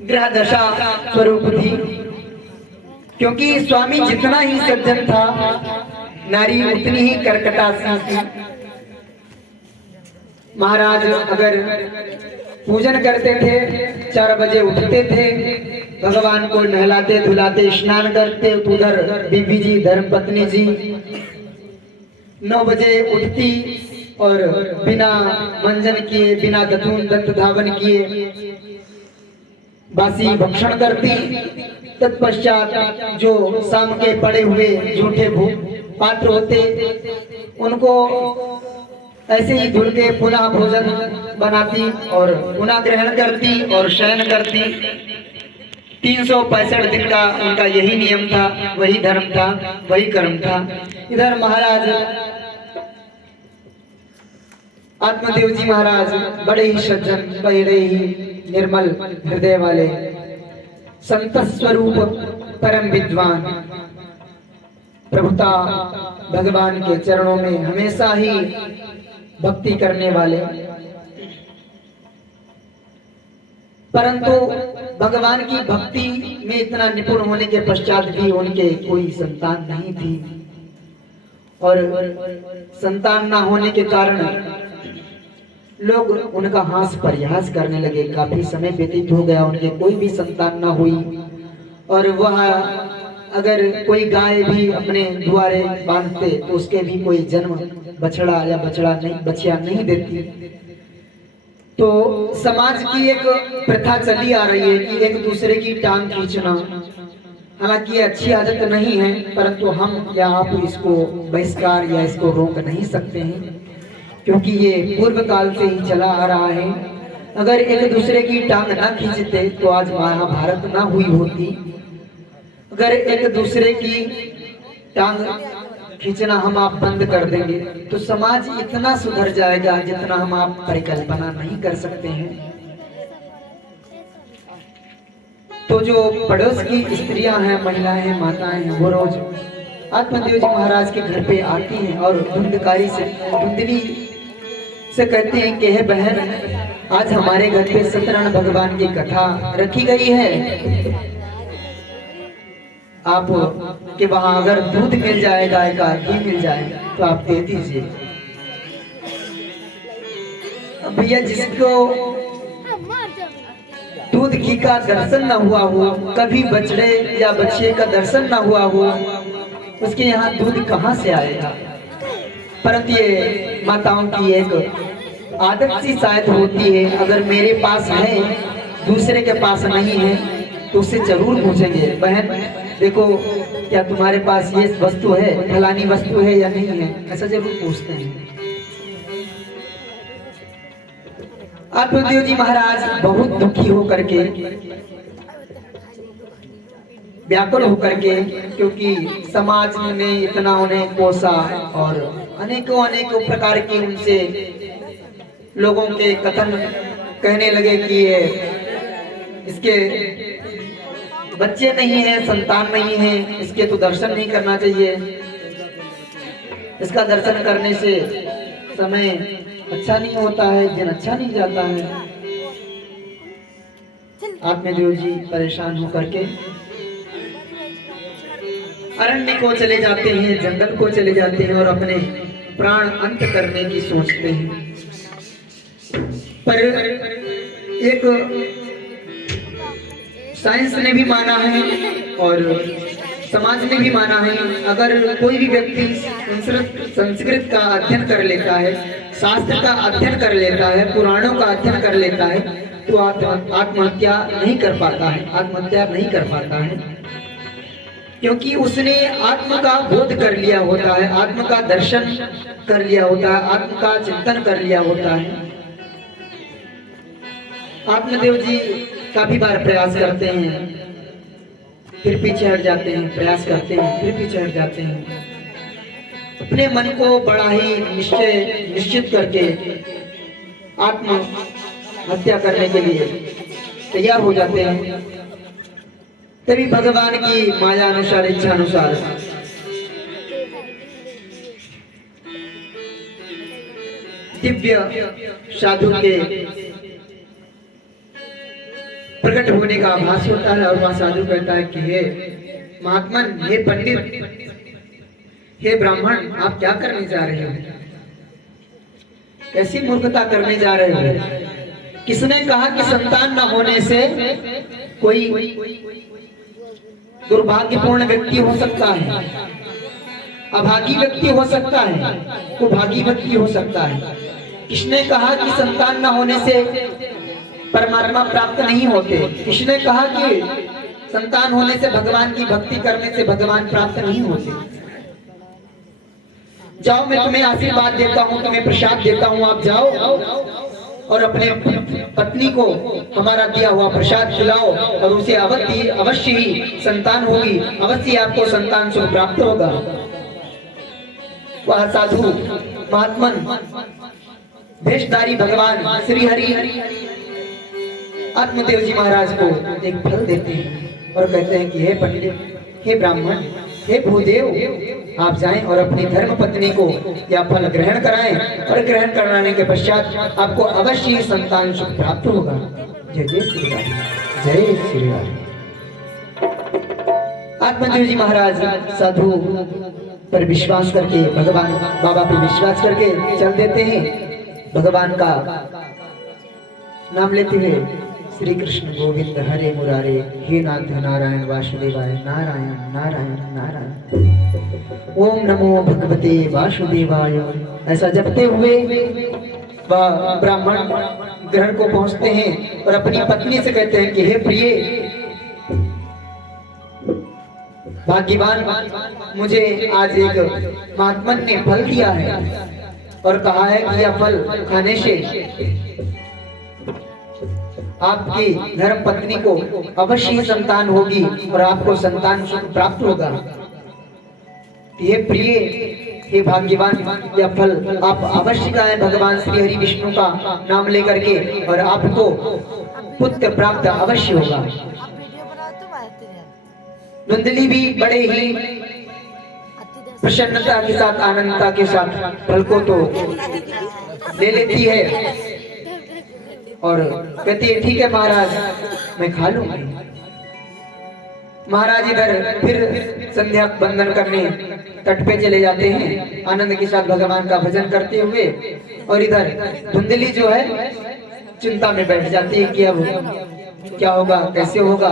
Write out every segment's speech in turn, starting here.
ग्रह दशा स्वरूप थी, क्योंकि स्वामी जितना ही सज्जन था नारी उतनी ही कर्कटासी थी। महाराज अगर पूजन करते थे 4 बजे उठते थे, भगवान को नहलाते धुलाते स्नान करते, उधर बीबी जी धर्मपत्नी जी 9 बजे उठती और बिना मंजन किए बिना दंत धावन किए बासी भक्षण करती। तत्पश्चात जो शाम के पड़े हुए जूठे पात्र होते उनको ऐसे ही धुल के पुनः भोजन बनाती और पुनः ग्रहण करती और शयन करती। 365 दिन का उनका यही नियम था, वही धर्म था, वही कर्म था। इधर महाराज आत्मदेव जी महाराज बड़े ही सज्जन, बड़े ही निर्मल हृदय वाले, संत स्वरूप परम विद्वान, प्रभुता भगवान के चरणों में हमेशा ही भक्ति करने वाले। परंतु भगवान की भक्ति में इतना निपुण होने के पश्चात भी उनके कोई संतान नहीं थी, और संतान ना होने के कारण लोग उनका हास परिहास करने लगे। काफी समय व्यतीत हो गया, उनके कोई भी संतान ना हुई, और वह अगर कोई गाय भी अपने द्वारे बांधते तो उसके भी कोई जन्म बछड़ा या बछिया नहीं देती। तो समाज की एक प्रथा चली आ रही है कि एक दूसरे की टांग खींचना, हालांकि ये अच्छी आदत नहीं है, परंतु हम या आप इसको बहिष्कार या इसको रोक नहीं सकते हैं, क्योंकि ये पूर्व काल से ही चला आ रहा है। अगर एक दूसरे की टांग ना खींचते तो आज महाभारत ना हुई होती। अगर एक दूसरे की टांग खींचना हम आप बंद कर देंगे तो समाज इतना सुधर जाएगा जितना हम आप परिकल्पना नहीं कर सकते हैं। तो जो पड़ोस की स्त्रियां हैं, महिलाएं हैं, माताएं हैं, वो रोज आत्मदेव जी महाराज के घर पे आती हैं और धुंधकारी से धुंधली से कहते हैं कि हे बहन, आज हमारे घर पे सत्यनारायण भगवान की कथा रखी गई है, आप के वहां अगर दूध मिल जाए, गाय का घी मिल जाए तो आप दे दीजिए। भैया जिसको दूध घी का दर्शन न हुआ हो, कभी बछड़े या बछिए का दर्शन न हुआ हो, उसके यहाँ दूध कहाँ से आएगा। परंतु ये माताओं की एक आदत सी शायद होती है, अगर मेरे पास है दूसरे के पास नहीं है तो उससे जरूर पूछेंगे, बहन देखो क्या तुम्हारे पास ये वस्तु है, फलानी वस्तु है या नहीं है, ऐसा जरूर पूछते हैं। आत्मदेव जी महाराज बहुत दुखी होकर के, व्याकुल होकर के, क्योंकि समाज ने इतना उन्हें कोसा और अनेकों प्रकार की उनसे लोगों के कथन कहने लगे कि ये इसके बच्चे नहीं है, संतान नहीं है, इसके तो दर्शन नहीं करना चाहिए, इसका दर्शन करने से समय अच्छा नहीं होता है, दिन अच्छा नहीं जाता है। आत्मदेव जी परेशान होकर के अरण्य को चले जाते हैं, जंगल को चले जाते हैं और अपने प्राण अंत करने की सोचते हैं। पर एक साइंस ने भी माना है और समाज ने भी माना है, अगर कोई भी व्यक्ति संस्कृत का अध्ययन कर लेता है, शास्त्र का अध्ययन कर लेता है, पुराणों का अध्ययन कर लेता है, तो आत्महत्या नहीं कर पाता है, आत्महत्या नहीं कर पाता है, क्योंकि उसने आत्म का बोध कर लिया होता है, आत्म का दर्शन कर लिया होता है, आत्म का चिंतन कर लिया होता है। आत्मदेव जी काफी बार प्रयास करते हैं, फिर पीछे हट जाते हैं, प्रयास करते हैं, फिर पीछे हट जाते हैं, अपने मन को बड़ा ही निश्चित करके आत्म हत्या करने के लिए तैयार हो जाते हैं। तभी भगवान की माया अनुसार, इच्छा अनुसार दिव्य साधु के प्रकट होने का आभास होता है। और वह साधु कहता है कि हे महात्मन, हे पंडित, हे ब्राह्मण, आप क्या करने जा रहे हो? कैसी मूर्खता करने जा रहे हो? किसने कहा कि संतान न होने से कोई दुर्भाग्यपूर्ण व्यक्ति हो सकता है, अभागी व्यक्ति हो सकता है, कुभागी व्यक्ति हो सकता है? किसने कहा कि संतान न होने से परमात्मा प्राप्त नहीं होते? किसने कहा कि संतान होने से, भगवान की भक्ति करने से भगवान प्राप्त नहीं होते? जाओ, मैं तुम्हें आशीर्वाद देता हूँ, तुम्हें प्रसाद देता हूँ, आप जाओ और अपने पत्नी को हमारा दिया हुआ प्रसाद खिलाओ और उसे अवश्य ही संतान होगी, अवश्य आपको संतान सुख प्राप्त होगा। वह साधु महात्मन भेषधारी भगवान श्री हरि आत्मदेव जी महाराज को एक फल देते हैं और कहते हैं कि हे पंडित, हे ब्राह्मण, हे भूदेव, आप जाएं और अपनी धर्म पत्नी को यह फल ग्रहण कराएं और ग्रहण कराने के पश्चात आपको अवश्य ही संतान सुख प्राप्त होगा। जय जय श्री राम, जय श्री राम। आत्मदेव जी महाराज साधु पर विश्वास करके, भगवान बाबा पर विश्वास करके चल देते हैं। भगवान का नाम लेते हुए श्री कृष्ण गोविंद हरे मुरारे, हे नाथ नारायण वासुदेवाय, नारायण नारायण नारायण, ओम नमो भगवते वासुदेवाय, ऐसा जपते हुए वह ब्राह्मण ग्रहण को पहुंचते हैं और अपनी पत्नी से कहते हैं कि हे प्रिय, भाग्यवान, मुझे आज एक महात्मन ने फल दिया है और कहा है कि यह फल खाने से आपकी धर्म पत्नी को अवश्य संतान होगी और आपको संतान सुख प्राप्त होगा। ये प्रिय, हे भाग्यवान, यह फल आप अवश्य खाएं भगवान श्री हरि विष्णु का नाम लेकर के और आपको पुत्र प्राप्त अवश्य होगा। धुंधली भी बड़े ही प्रसन्नता के साथ, आनंदता के साथ फल को तो ले लेती है और कहती है ठीक है महाराज, मैं खा लूंगी। महाराज इधर फिर संध्या बंदन करने तट पे चले जाते हैं आनंद के साथ भगवान का भजन करते हुए, और इधर धुंधली जो है चिंता में बैठ जाती है कि अब क्या होगा, कैसे होगा,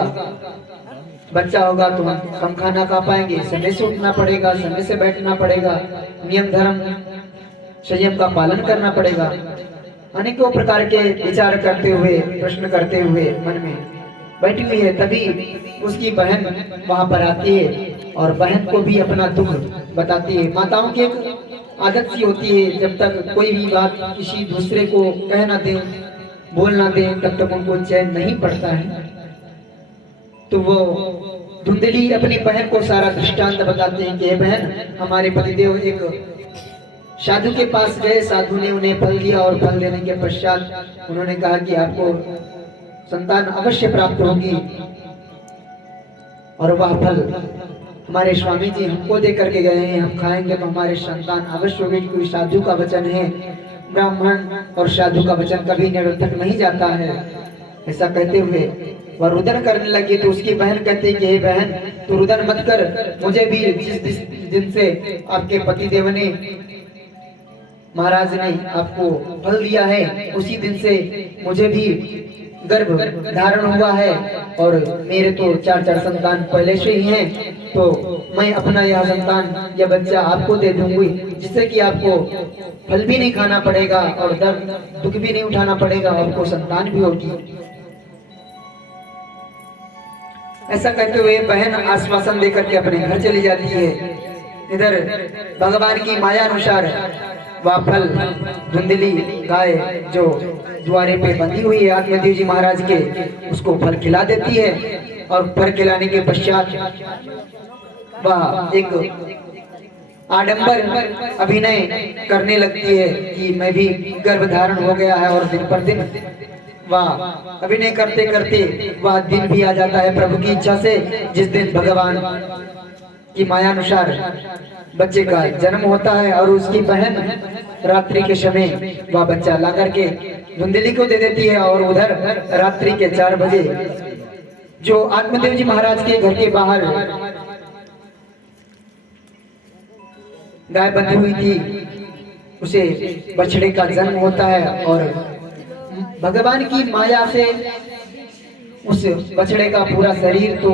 बच्चा होगा तो हम कम खाना खा पाएंगे, समय से उठना पड़ेगा, समय से बैठना पड़ेगा, नियम धर्म संयम का पालन करना पड़ेगा। अनेकों प्रकार के विचार करते हुए, प्रश्न करते हुए मन में बैठी हुई है। तभी उसकी बहन वहां पर आती है और बहन को भी अपना दुख बताती है। माताओं की एक आदत सी होती है, जब तक कोई भी बात किसी दूसरे को कह ना दे, बोल ना दे, तब तक उनको चैन नहीं पड़ता है। तो वो धुंधली अपनी बहन को सारा दृष्टांत बताते हैं कि बहन, हमारे पतिदेव एक साधु के पास गए, साधु ने उन्हें फल दिया और फल देने के पश्चात उन्होंने कहा कि आपको संतान अवश्य प्राप्त होगी और वह फल हमारे स्वामी जी हमको दे करके गए हैं, हम खाएंगे तो हमारे संतान अवश्य होगी। कोई साधु का वचन है, ब्राह्मण और साधु का वचन कभी निरर्थक नहीं जाता है। ऐसा कहते हुए वह रुदन करने लगी तो उसकी बहन कहती कि हे बहन, तू रुदन मत कर, मुझे भी जिस दिन से आपके पतिदेव ने, महाराज ने आपको फल दिया है, उसी दिन से मुझे भी गर्भ धारण हुआ है और मेरे तो 4 संतान पहले से ही हैं, तो मैं अपना यह संतान या बच्चा आपको दे दूंगी, जिससे कि आपको फल भी नहीं खाना पड़ेगा और दर्द दुख भी नहीं उठाना पड़ेगा, आपको संतान भी होगी। ऐसा कहते हुए बहन आश्वासन देकर के अपने घर चली जाती है। इधर भगवान की माया अनुसार वह फल धुंधली गाय जो द्वारे पे बंधी हुई है आत्मदेव जी महाराज के, उसको फल खिला देती है और फल खिलाने के पश्चात वह एक आडंबर अभिनय करने लगती है कि मैं भी गर्भ धारण हो गया है, और दिन पर दिन वह अभिनय करते करते वह दिन भी आ जाता है प्रभु की इच्छा से, जिस दिन भगवान की मायानुसार बच्चे का जन्म होता है और उसकी बहन रात्रि के समय वह बच्चा ला करके धुंधली को दे देती है। और उधर रात्रि के 4 बजे जो आत्मदेव जी महाराज के घर के बाहर गाय बंधी हुई थी, उसे बछड़े का जन्म होता है और भगवान की माया से उस बछड़े का पूरा शरीर तो